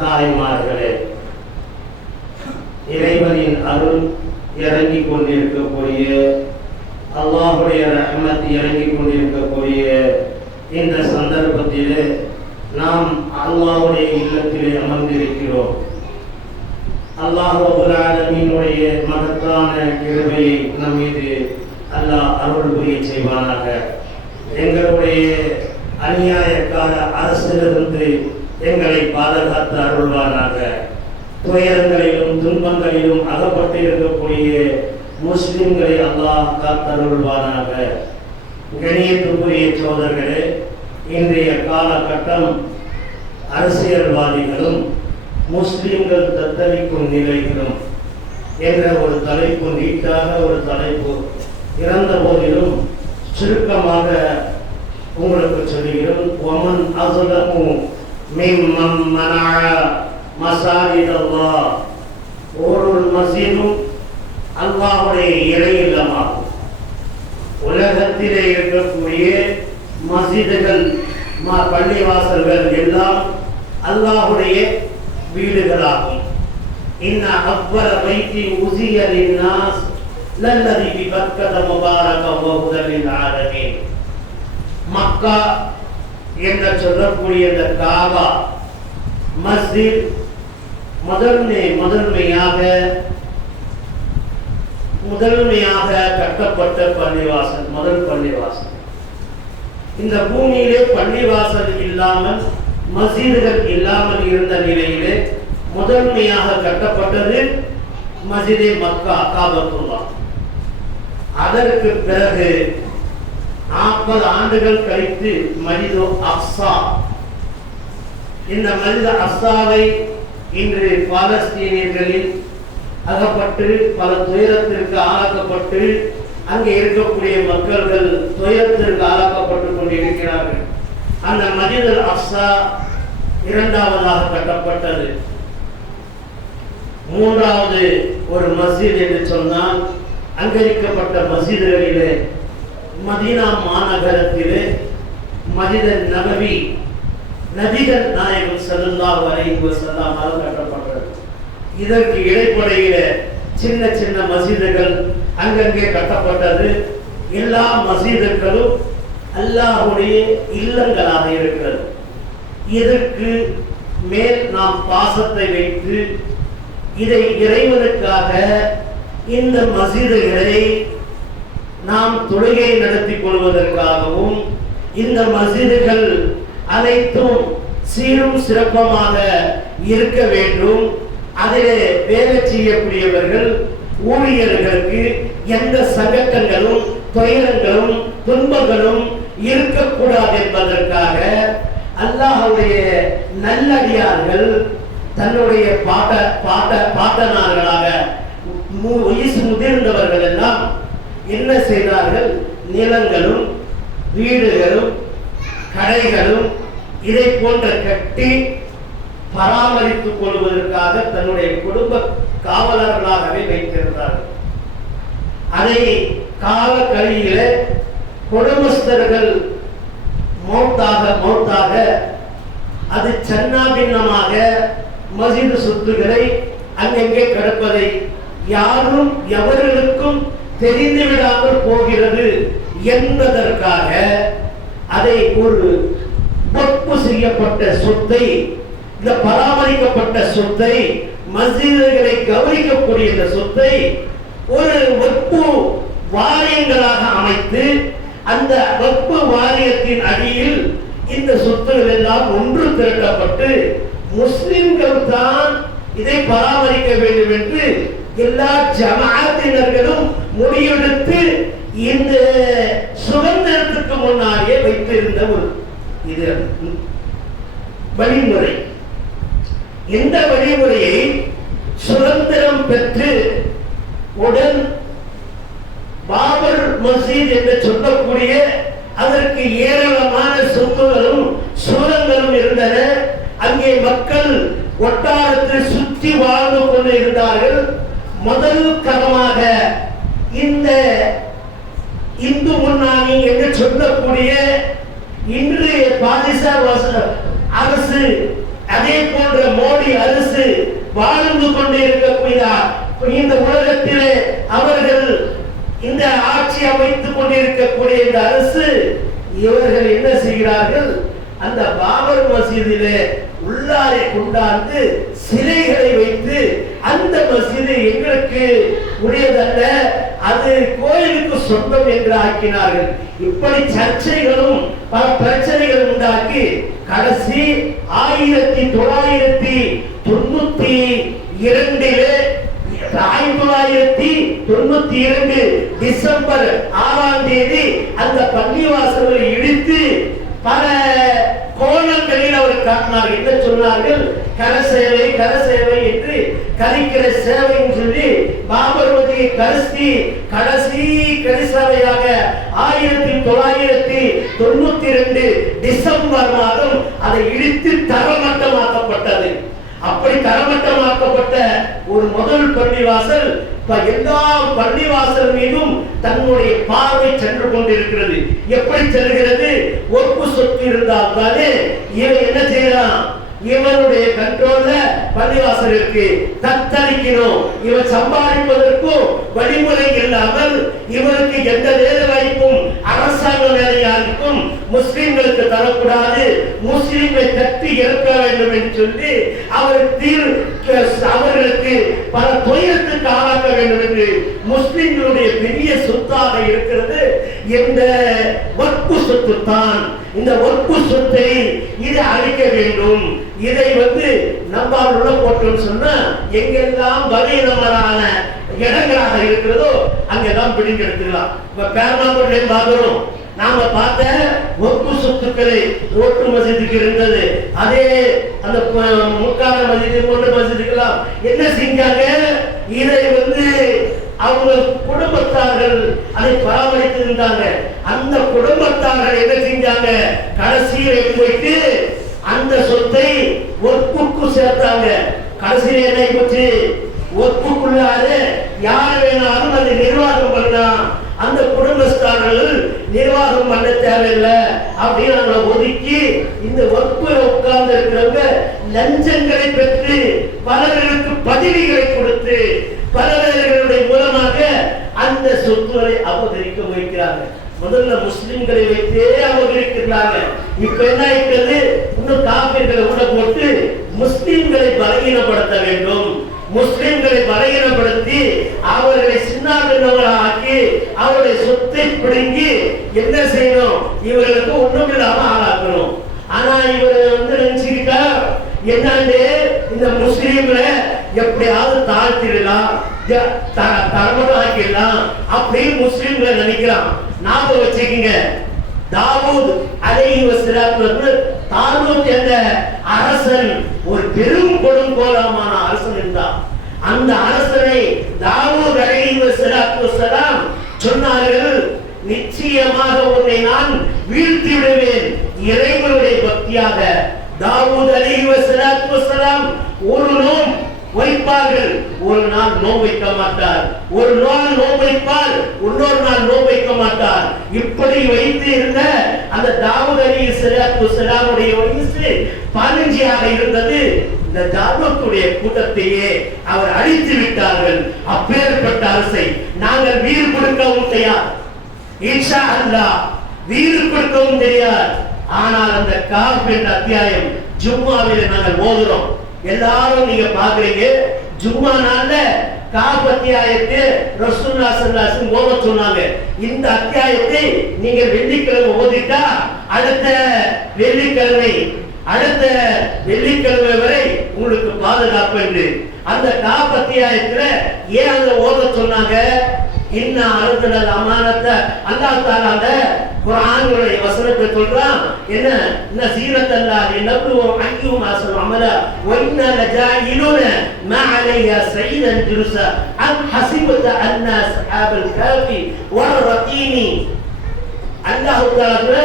தாய்மார்களே, இறைவனின் அருள் இறங்கிக் கொண்டிருக்கக்கூடிய, அல்லாஹுடைய ரஹ்மத் இறங்கிக் கொண்டிருக்கக்கூடிய இந்த சந்தர்ப்பத்திலே நாம் அல்லாஹுடைய இல்லத்திலே அமர்ந்திருக்கிறோம். அல்லாஹ் ரப்பல் ஆலமீனுடைய மகத்தான கிருபையை நம் மீது அல்லாஹ் அருள் புரிய செய்வானாக. எங்களுடைய அநியாயக்கார அரசிலிருந்து எங்களை பாதுகாத்து அருள்வானாக. துயரங்களிலும் துன்பங்களிலும் அகப்பட்டு இருக்கக்கூடிய முஸ்லிம்களை அல்லாஹ் காத்தருள்வானாக. கணியத்துக்குரிய சோதர்களே, இன்றைய காலகட்டம் அரசியல்வாதிகளும் முஸ்லிம்கள் தத்தளிக்கும் நிலைகளும் என்ற ஒரு தலைப்பு, நீட்டாக ஒரு தலைப்பு இறந்த போதிலும் சுருக்கமாக உங்களுக்கு சொல்கிறோம். ஒமன் அஸ்லமு மிம்மன் மனஅ மசாஜித் அல்லாஹ். ஒரு மஸ்ஜிதும் அல்லாஹ்வுடைய இறை இல்லமாகும். உலகத்திலே இருக்கக்கூடிய மஸ்ஜிதுகள், பள்ளிவாசல்கள் எல்லாம் அல்லாஹ்வுடைய வீடுகளாகும். இன்ன அவ்வல பைத்தி உஸிய லின்னாஸ் லல்லதி பிபக்கத முபாரக வ ஹுதல் லில் ஆலமீன். மக்கா என்று சொல்லக்கூடிய இந்த காபா மஸ்ஜித் முதன்மையாக கட்டப்பட்ட பள்ளிவாசல், முதல் பள்ளிவாசல். இந்த பூமியிலே பள்ளிவாசல் இல்லாமல், மஸ்ஜிதுகள் இல்லாமல் இருந்த நிலையிலே முதன்மையாக கட்டப்பட்டது மஸ்ஜிதே மக்கா, காபத்துல்லாஹ். அதற்கு பிறகு 40 ஆண்டுகள் கழித்து மஸ்ஜிது அக்ஸா, இந்த மஸ்ஜிது அக்ஸாவை இன்று பாலஸ்தீனியர்களில் அகப்பட்டு பல துயரத்திற்கு ஆளாக்கப்பட்டு அங்கே இருக்கக்கூடிய மக்கள்கள் துயரத்திற்கு ஆளாக்கப்பட்டு கொண்டிருக்கிறார்கள். அந்த மஸ்ஜிது அக்ஸா இரண்டாவதாக கட்டப்பட்டது. மூன்றாவது ஒரு மஸ்ஜித் என்று சொன்னால், அங்கரிக்கப்பட்ட மஸ்ஜிதுகளிலே மதீனா மாநகரத்திலே மஸ்ஜித் நபவி, நபிகள் நாயகம் ஸல்லல்லாஹு அலைஹி வஸல்லம் கட்டப்பட்டது. இதற்கு இடைப்படையில சின்ன சின்ன மஸ்ஜிதுகள் அங்கங்கே கட்டப்பட்டது. எல்லா மஸ்ஜிதுகளும் அல்லாஹ்வுடைய இல்லங்களாக இருக்கிறது. இதற்கு மேல் நாம் பாசத்தை வைத்து இதை இறைவனுக்காக இந்த மஸ்ஜிதுகளை நாம் தொழுகை நடத்தி கொள்வதற்காகவும், இந்த மஸ்ஜிதுகள் அனைத்தும் சீரும் சிறப்பமாக இருக்க வேண்டும், அதிலே வேலை செய்யக்கூடியவர்கள் ஊழியர்களுக்கு எந்த சங்கடங்களும் துயரங்களும் துன்பங்களும் இருக்கக்கூடாது என்பதற்காக அல்லாஹ்வுடைய நல்லடியார்கள் தன்னுடைய பாட்டனார்களாக வயசு முதிர்ந்தவர்கள் எல்லாம் என்ன செய்தார்கள்? நிலங்களும் வீடுகளும் கடைகளும் இதை போன்ற கட்டி பராமரித்துக் கொள்வதற்காக தன்னுடைய குடும்ப காவலர்களாகவே வைத்திருந்தார்கள். அதை கால கழியில குடும்பஸ்தர்கள் மௌத்தாக அது சன்னாபின்னமாக மஸ்ஜிது சொத்துக்களை அங்கங்கே கிடப்பதை யாரும் எவர்களுக்கும் தெரிந்துவிடாமல் போகிறது என்பதற்காக அதை ஒரு வக்ஃப் செய்யப்பட்ட சொத்தை, இந்த பராமரிக்கப்பட்ட சொத்தை, மஸ்ஜிதுகளை கவனிக்கக்கூடிய இந்த சொத்தை ஒரு வக்ஃப் வாரியங்களாக அமைத்து, அந்த வக்ஃப் வாரியத்தின் அடியில் இந்த சொத்துகள் எல்லாம் ஒன்று திரட்டப்பட்டு முஸ்லிம்கள் தான் இதை பராமரிக்க வேண்டும் என்று எல்லா ஜமாஅத்தினர்களும் முடிவெடுத்து இந்த சுதந்திரத்துக்கு முன்னாடியே வைத்திருந்த ஒரு இது வழிமுறை. இந்த வழிமுறையை சுதந்திரம் பெற்று உடன் பாபர் மஸ்ஜித் என்று சொல்லக்கூடிய அதற்கு ஏராளமான சொத்துகளும் சூழங்களும் இருந்தன. அங்கே மக்கள் வட்டாரத்தில் சுற்றி வாழ்ந்து கொண்டு இருந்தார்கள். முதல் கரமாக இந்த இந்து முன்னணி என்று சொல்லக்கூடிய இன்றைய பாகிஸ்தான் அரசு அதே போன்ற மோடி அரசு வாழ்ந்து கொண்டிருக்கக்கூடிய இந்த உலகத்திலே அவர்கள் இந்த ஆட்சி அமைத்துக் கொண்டிருக்கக்கூடிய இந்த அரசு இவர்கள் என்ன செய்கிறார்கள்? அந்த பாபர் மசீதிலே உள்ளாரை கொண்டாந்து சிலைகளை வைத்து அந்த மசீது எங்களுக்கு உரியதல்ல, அது கோயிலுக்கு சொந்தம் என்று ஆக்கினார்கள். இப்படி சர்ச்சைகளும் பல பிரச்சனைகள் உண்டாக்கி கடைசி 1992 டிசம்பர் 6ஆம் தேதி அந்த பள்ளிவாசலை இடித்து பல கோணங்களில் அவர் காட்டினார். என்ன சொன்னார்கள்? கரசேவை கரசேவை என்று கரிக்கிற சேவைன்னு சொல்லி பாபர் மசீதை கடைசி கரிசேவையாக 1992 டிசம்பர் மாதம் அதை இடித்து தரமட்டமாக்கப்பட்டது. அப்படி தரமட்டமாக்கப்பட்ட ஒரு முதல் பள்ளிவாசல் எல்லா பள்ளிவாசல் மீதும் தன்னுடைய பார்வை சென்று கொண்டிருக்கிறது. எப்படி செல்கிறது? ஒப்பு சொத்து இருந்தால் தானே இவன் என்ன செய்யலாம்? இவனுடைய கண்ட்ரோல்ல பள்ளிவாசல் இருக்கு, தத்தளிக்கணும். இவன் சம்பாதிப்பதற்கும் வழிமுறை இல்லாமல் இவனுக்கு எந்த வேலை வாய்ப்பும் அரசாங்க வேலையாளுக்கும் முஸ்லிம்களுக்கு தரக்கூடாது, முஸ்லிம்களை தட்டி இறக்க வேண்டும் என்று சொல்லி அவர்களுக்கு பல துயரத்துக்கு ஆளாக்க வேண்டும் என்று முஸ்லிம்களுடைய பெரிய சொத்தாக இருக்கிறது இந்த வக்ஃபு சொத்து தான். இந்த வக்ஃபு சொத்தை இதை அழிக்க வேண்டும். இதை நம்மால் உள்ள போட்டோம்னு சொன்னா எங்கெல்லாம் பலவீனமான இடங்களாக இருக்கிறதோ அங்கெல்லாம் பிடிங்க எடுத்துக்கலாம். இப்ப பேர்மாம்பூர்ல பார்க்கிறோம், நாம பார்த்த வக்ஃபு சொத்துக்களை ரோட்டு மசீதுக்கு இருந்தது, அதே அந்த முக்கான மசீது போன்ற மசீதுக்கெல்லாம் என்ன செஞ்சாங்க? இதை அவங்க குடும்பத்தார்கள் அதை பராமரித்து இருந்தாங்க. அந்த குடும்பத்தார்கள் என்ன செஞ்சாங்க? கடைசியில் போயிட்டு அந்த சொத்தை ஒப்புக்கு சேர்த்தாங்க. கடைசியில் என்ன போச்சு? ஒப்புக்குள்ளாரு யார் வேணாலும் அதை நிர்வாகம் பண்ணலாம், அந்த குடும்பஸ்தார்கள் நிர்வாகம் பண்ண தேவையில்லை அப்படின்னு அவங்களை ஒதுக்கி இந்த வகுப்புல உட்கார்ந்து இருக்கிறவங்க லஞ்சங்களை பெற்று பலர்களுக்கு பதவிகளை கொடுத்து பலர்களுடைய மூலமாக அந்த சொத்துக்களை அபகரிக்க வைக்கிறாங்க. முதல்ல முஸ்லிம்களை வைத்தே அபகரிக்கிறாங்க. இப்ப என்ன ஆயிட்டது? இன்னும் காப்பீர்களை கூட போட்டு முஸ்லிம்களை பலகீனப்படுத்த வேண்டும், முஸ்லிம்களை பலகீனப்படுத்தி அவர்களை சின்னாபின்னவர்களாக்கி அவருடைய சொத்தை பிடுங்கி என்ன செய்யணும்? இவர்களுக்கு ஒண்ணும் இல்லாம ஆளாக்கணும். ஆனா இவர் நினைச்சுக்கிட்டா என்னண்டு இந்த முஸ்லிம்களை எப்படியாவது தாழ்த்திடலாம், தரமட்டம் ஆக்கிடலாம் அப்படின்னு முஸ்லிம்களை நினைக்கிறான். ஞாபகம் வச்சுக்கீங்க, தாவூத் அலைஹிஸ்ஸலாம் தாலூத் என்ற அரசன் ஒரு பெரும் கொடுங்கோலமான அரசன் இருந்தான். அந்த அரசனை தாவூத் அலைஹிஸ்ஸலாம் சொன்னார்கள், நிச்சயமாக உன்னை நான் வீழ்த்தி விடுவேன் இறைவனுடைய பக்தியாக. தாவூத் அலைஹிஸ்ஸலாம் ஒரு நோம் வைப்பார்கள், ஒரு நாள் நோய் வைக்க மாட்டார், ஒரு நாள் நோய் வைப்பார், இன்னொரு நாள் நோய் வைக்க மாட்டார். இப்படி வைத்து இருந்த அந்த தாவூத் அலைஹிஸ்ஸலாமுடைய வயசு 15 இருந்தது. இந்த தாவூத்துடைய கூட்டத்தையே அவர் அழித்து விட்டார்கள். அப்பேற்பட்ட அரசை நாங்கள் வீறு கொடுக்கவும் தயார், இன்ஷா அல்லாஹ் வீறு கொடுக்கவும் தயார். ஆனால் அந்த காஃப் என்ற அத்தியாயம் ஜும்மாவிலே நாங்கள் ஓதுறோம். எல்லாரும் நீங்க பாக்குறீங்க, ஜும்மா நாள்ல காஃப் அத்தியாயத்தை ரசூலுல்லாஹி ஸல்லல்லாஹு அலைஹி வஸல்லம் ஓத சொன்னாங்க. இந்த அத்தியாயத்தை நீங்க வெள்ளிக்கிழமை ஓதிட்டா அடுத்த வெள்ளிக்கிழமை வரை உங்களுக்கு பாதுகாப்பு என்று. அந்த காஃப் அத்தியாயத்துல ஏன் அந்த ஓத சொன்னாங்க? இன்ன அர்தல் அமானத்தை அல்லாஹ் தஆலா அந்த குர்ஆனுடைய வசனத்தை சொல்றான். என்ன நஸீரத்தல்லாஹி நப்லு அய்யும் அஸ்ல் அமல வ இன்ன லஜாயிலுன மா அலைஹா ஸையீதன் ஜுருஸா அம் ஹஸிபத அன்ன அஸ்ஹாபல் காஃபி வர்ரகீனி. அல்லாஹ் தஆலா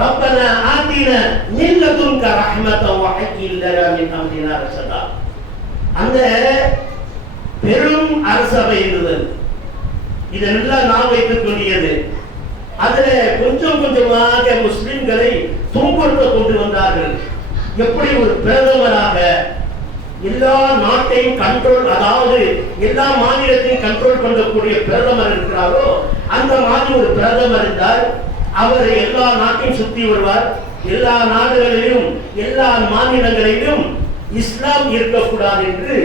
ரப்பனா ஆதினா மின் லதுன்க ரஹ்மத்தன் வ ஹய்யில் லனா மின் அம்ரினா ரஷதா. அந்த பெரும் அரசவை இருந்தது, இதெல்லாம் நாம் வைத்துக் கொண்டியது. அதுல கொஞ்சம் கொஞ்சமாக முஸ்லிம்களை துன்புறுத்த கொண்டு வந்தார்கள். எப்படி ஒரு பிரதமராக எல்லா நாட்டையும் கண்ட்ரோல், அதாவது எல்லா மாநிலத்தையும் கண்ட்ரோல் பண்ணக்கூடிய பிரதமர் இருக்கிறாரோ அந்த மாதிரி ஒரு பிரதமர் இருந்தால் அவர் எல்லா நாட்டையும் சுத்தி வருவார். எல்லா நாடுகளிலும் எல்லா மாநிலங்களிலும் இஸ்லாம் இருக்கக்கூடாது என்று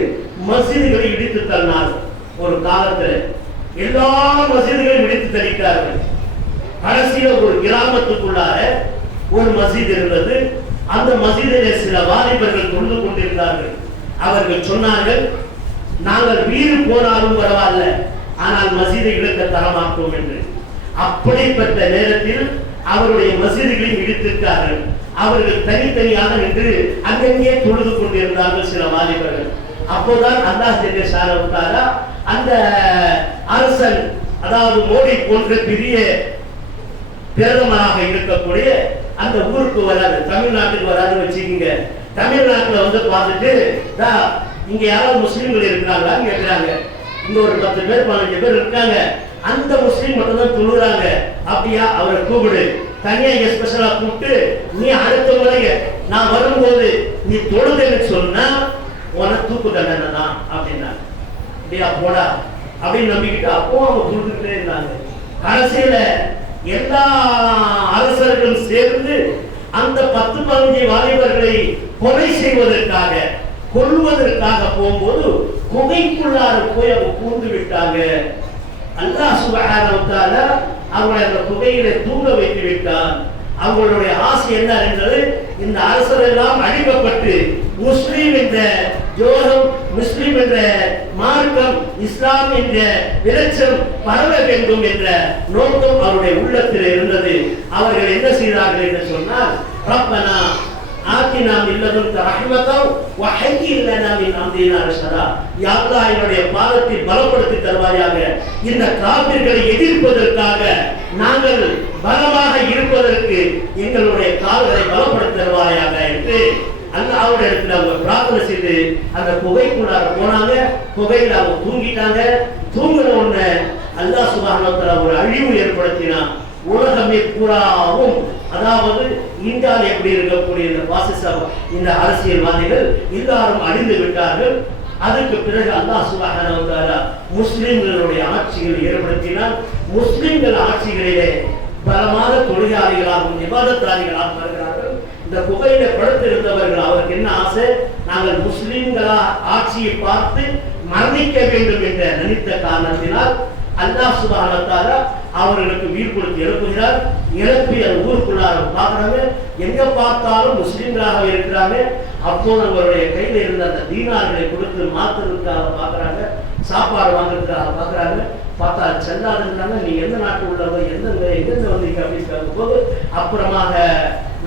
மசீதுகளை இடித்து தள்ளினார். ஒரு காலத்தில் எல்லா மசீதுகளையும் இடித்து தள்ளிட்டார்கள். கடைசியில ஒரு கிராமத்துக்குள்ளார ஒரு மசீது இருந்தது. அந்த மசீதிலே சில வாலிபர்கள் தொழுது கொண்டிருந்தார்கள். அவர்கள் சொன்னார்கள், நாங்கள் வீடு போனாலும் பரவாயில்ல, ஆனால் மசீதை இழக்க தரமாட்டோம் என்று. அப்படிப்பட்ட நேரத்தில் அவருடைய மசீதுகளையும் இடித்திருக்கார்கள். அவர்கள் தனித்தனியாக நின்று அங்கங்கே தொழுது கொண்டிருந்தார்கள் சில வாலிபர்கள். அப்போதான் அல்லாஹ் ஜல்ல ஷானஹு அந்த அரசன், அதாவது மோடி போன்ற பெரிய பிரதமராக இருக்கக்கூடிய அந்த ஊருக்கு வராது, தமிழ்நாட்டுக்கு வராது வச்சுக்கீங்க. தமிழ்நாட்டுல வந்து பார்த்துட்டு இங்க யாராவது முஸ்லீம்கள் இருக்கிறாங்களான்னு கேட்கிறாங்க. இங்க ஒரு 10 பேர் 15 பேர் இருக்காங்க, அந்த முஸ்லீம் மட்டும் தான் தொழுகிறாங்க. அப்படியா, அவரை கூப்பிடு, தனியா இங்க ஸ்பெஷலா கூப்பிட்டு, நீ அடுத்த முறை நான் வரும்போது நீ தொழுதுன்னு சொன்னா உனக்கு தூக்கு தண்டனை தான் அப்படின்னா, அப்படியா போடா அப்படின்னு நம்பிக்கிட்டு அப்போ அவங்க தொழுதுகிட்டே இருந்தாங்க. கடைசியில எல்லா அரசர்களும் சேர்ந்து அந்த 10-15 வாலிபர்களை கொலை செய்வதற்காக, கொல்வதற்காக போகும்போது குகைக்குள்ளார போய் அவங்க பூந்து விட்டாங்க. அல்லாஹ் சுப்ஹானஹு வ தஆலா அவங்களை அந்த குகையிலே தூங்க வைத்து விட்டான். அவங்களுடைய ஆசை என்ன என்றது, இந்த அரசர் எல்லாம் அழிக்கப்பட்டு முஸ்லீம் என்ற ஜோகம், முஸ்லீம் என்ற மார்க்கம், இஸ்லாம் என்ற விளச்சம் பரவ வேண்டும் என்ற நோக்கம் அவருடைய உள்ளத்தில் இருந்தது. அவர்கள் என்ன செய்தார்கள் என்று சொன்னால், ரப்பனா ஆத்தினா மின் லதுன்க ரஹ்மத்தன் வ ஹய்யி லனா மின் அம்ரினா ரஷதா, யா அல்லாஹ் என்னுடைய பாதத்தை பலப்படுத்தி தருவாயாக, இந்த காபிர்களை எதிர்ப்பதற்காக நாங்கள் பலமாக இருப்பதற்கு எங்களுடைய கால்களை பலப்படுத்தி தருவாயாக என்று அல்லாஹ்வுடைய இடத்துல அவங்க பிரார்த்தனை செய்து அந்த குகைக்குள்ளார போனாங்க. குகையில அவங்க தூங்கிட்டாங்க. தூங்கின உடனே அல்லாஹ் சுப்ஹானஹு வ தஆலா ஒரு அழிவு ஏற்படுத்தினான். உலகமே பூராவும், அதாவது இந்தியாவில் எப்படி இருக்கக்கூடிய இந்த பாசிச இந்த அரசியல்வாதிகள் எல்லாரும் அழிந்து விட்டார்கள். அதுக்கு பிறகு அல்லாஹ் சுப்ஹானஹு வ தஆலா முஸ்லிம்களுடைய ஆட்சிகளை ஏற்படுத்தினார். முஸ்லிம்கள் ஆட்சிகளிலே பலமான தொழிலாளிகளாகவும் இபாதத்தாளிகளாகவும் வருகிறார்கள். இந்த குகையில படுத்திருந்தவர்கள் அவருக்கு என்ன ஆசை, நாங்கள் முஸ்லிம்களா ஆட்சியை பார்த்து மரணிக்க வேண்டும் என்ற நினைத்த காரணத்தினால் அல்லாஹ் சுப்ஹானஹு வ தஆலா அவர்களுக்கு வீடு கொடுத்து எழுப்புகிறார். எழுப்பி அந்த ஊருக்குள்ளார பார்க்குறாங்க, எங்க பார்த்தாலும் முஸ்லிம்களாக இருக்கிறாங்க. அப்போது அவருடைய கையில் இருந்த அந்த தீனார்களை கொடுத்து மாத்துறதுக்காக பார்க்குறாங்க, சாப்பாடு வாங்குறதுக்காக பார்க்குறாங்க. பார்த்தா செல்லாதுன்றாங்க. நீ எந்த நாட்டு உள்ளவங்க, எங்கெந்த வந்தீங்க அப்படின்னு கேட்கும்போது, அப்புறமாக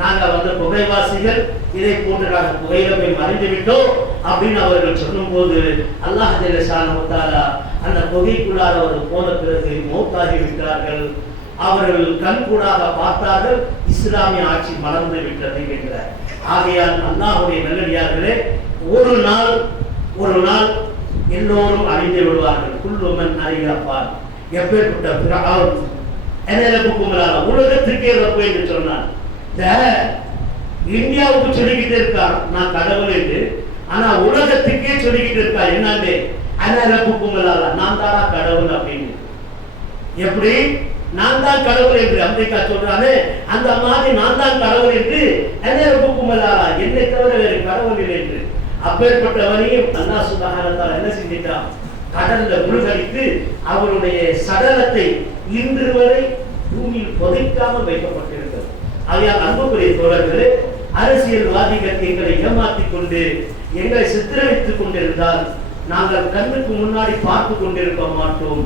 நாங்கள் வந்து புகைவாசிகள், இதை போன்று நாங்கள் புகையில போய் மறைந்து விட்டோம் அப்படின்னு அவர்கள் சொல்லும் போது அல்லாஹ் ஜல்ல ஷானஹு வ தஆலா அந்த புகைக்குள்ளார அவர் போன பிறகு மௌத்தாகி விட்டார்கள். அவர்கள் கண்கூடாக பார்த்தார்கள், இஸ்லாமிய ஆட்சி மலர்ந்து விட்டது என்கிறார். ஆகையால் அல்லாஹ்வுடைய நல்லடியார்களே, ஒரு நாள் எல்லோரும் அழிந்து விடுவார்கள். குல்லுமன் அலிகப்பான், எப்பேற்பட்ட ஃபிரௌன் என்னலப்புக்குமலால உலகத்திற்கே ரப்பு என்று சொன்னான். இந்த இந்தியாவுக்கு சொல்லிக்கிட்டே இருக்கான் நான் கடவுள் என்று, ஆனா உலகத்துக்கே சொல்லிக்கிட்டு இருக்கா என்னன்னு, என்னலப்புக்குமலால நான் தானா கடவுள் அப்படின்னு. எப்படி நான் தான் கடவுள் என்று அமெரிக்கா சொல்றானே, அந்த மாதிரி நான் தான் கடவுள் என்று என்னலப்புக்குமலால, என்னை தவிர வேறு கடவுள் இல்லை என்று. அப்பேற்பட்டவனையும் அல்லாஹ் சுப்ஹானஹு வ தஆலா என்ன செஞ்சிட்டான், கடல்ல முழுகடித்து அவருடைய சடலத்தை இன்று வரை பூமியில் புதைக்காமல் வைக்கப்பட்டிருக்கிறது. ஆகையால் அன்புக்குரிய தோழர்களே, அரசியல்வாதிகள் எங்களை ஏமாற்றிக் கொண்டு எங்களை சித்திரவித்துக் கொண்டிருந்தால் நாங்கள் கண்ணுக்கு முன்னாடி பார்த்து கொண்டிருக்க மாட்டோம்.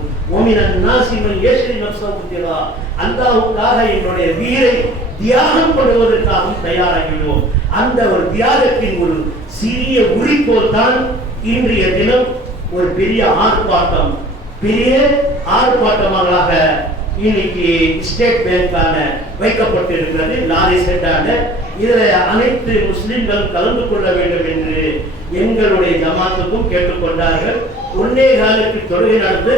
அல்லாஹ்வுக்காக என்னுடைய வீரை தியாகம் பண்ணுவதற்காகவும் தயாராகிவிடுவோம். அந்த ஒரு தியாகத்தின் ஒரு சிறிய உரிப்போல் தான் இன்றைய தினம் ஒரு பெரிய ஆர்ப்பாட்டமாக இன்னைக்கு ஸ்டேட் பேங்கான வைக்கப்பட்டிருக்கிறது, லாரி செட்டான. இதில் அனைத்து முஸ்லிம்கள் கலந்து கொள்ள வேண்டும் என்று எங்களுடைய ஜமாத்துக்கும் கேட்டுக்கொண்டார்கள். 1:15 தொழுகை நடந்து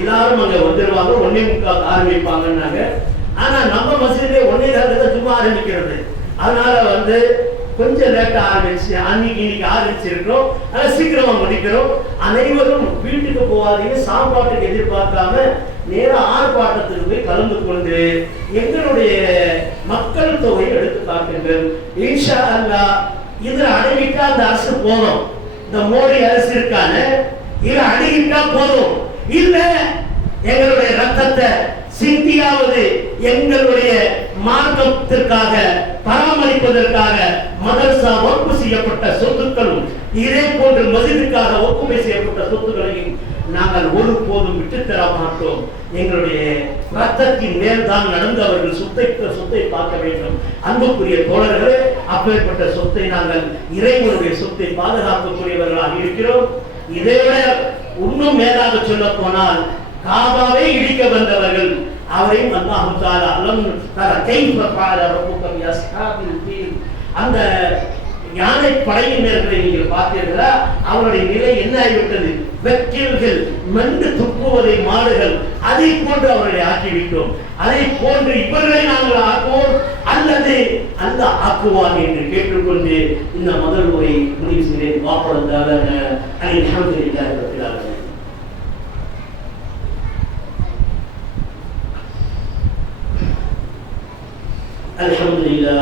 எல்லாரும் அங்க வந்துடுவாங்க, 1:45 ஆரம்பிப்பாங்கன்னாங்க. ஆனா நம்ம மசீதிலே 1:15 தான் சும்மா ஆரம்பிக்கிறது. அதனால கொஞ்சம் லேட்டா ஆரம்பிச்சு இன்னைக்கு ஆரம்பிச்சிருக்கிறோம், அதை சீக்கிரமா முடிக்கிறோம். அனைவரும் வீட்டுக்கு போகாதீங்க, சாப்பாட்டுக்கு எதிர்பார்க்காம நேர ஆர்ப்பாட்டத்துக்கு போய் கலந்து கொண்டு எங்களுடைய மக்கள் தொகையை எடுத்து காட்டுங்கள். இன்ஷா அல்லாஹ் இதுல அடங்கிட்டா அந்த அரசு போதும். இந்த மோடி அரசு இருக்கான இதுல அடங்கிட்டா போதும். இல்ல எங்களுடைய ரத்தத்தை சிந்தியாவது எங்களுடைய மார்க்கத்திற்காக பராமரிப்பதற்காக மதரசா வகுப்பு செய்யப்பட்ட சொத்துக்களும் இதே போன்று மஸ்ஜிதுக்காக வகுப்பு செய்யப்பட்ட சொத்துக்களையும் நாங்கள் ஒருபோதும் விட்டுத்தர மாட்டோம். எங்களுடைய ரத்தத்தின் மேல் தான் நடந்து அவர்கள் சொத்தை பார்க்க வேண்டும். அன்புக்குரிய தோழர்களே, அப்பேற்பட்ட சொத்தை நாங்கள் இறைவனுடைய சொத்தை பாதுகாக்கக்கூடியவர்களாக இருக்கிறோம். இதைவிட இன்னும் மேலாக சொல்ல போனால் காபாவை இடிக்க வந்தவர்கள் அவரையும் அல்லாஹ் தஆலா அலம் தர கைஃப ஃபஅல ரப்புக பி அஸ்ஹாபில் ஃபீல், அந்த யானை படையினர்களை நீங்கள் பார்த்தீர்களா? அவருடைய நிலை என்ன ஆகிவிட்டது? வெற்றில்கள் மென்று துப்புவதை மாடுகள், அதை போன்று அவர்களை ஆக்கிவிட்டோம். அதை போன்று இவர்களை நாங்கள் ஆக்குவோம் அல்லது அந்த ஆக்குவான் என்று கேட்டுக்கொண்டு இந்த முதல் உரை முடிவு செய்கிறேன். வாப்பளந்தால அல்ஹம்துலில்லாஹி ரப்பில் ஆலமீன். الحمد لله.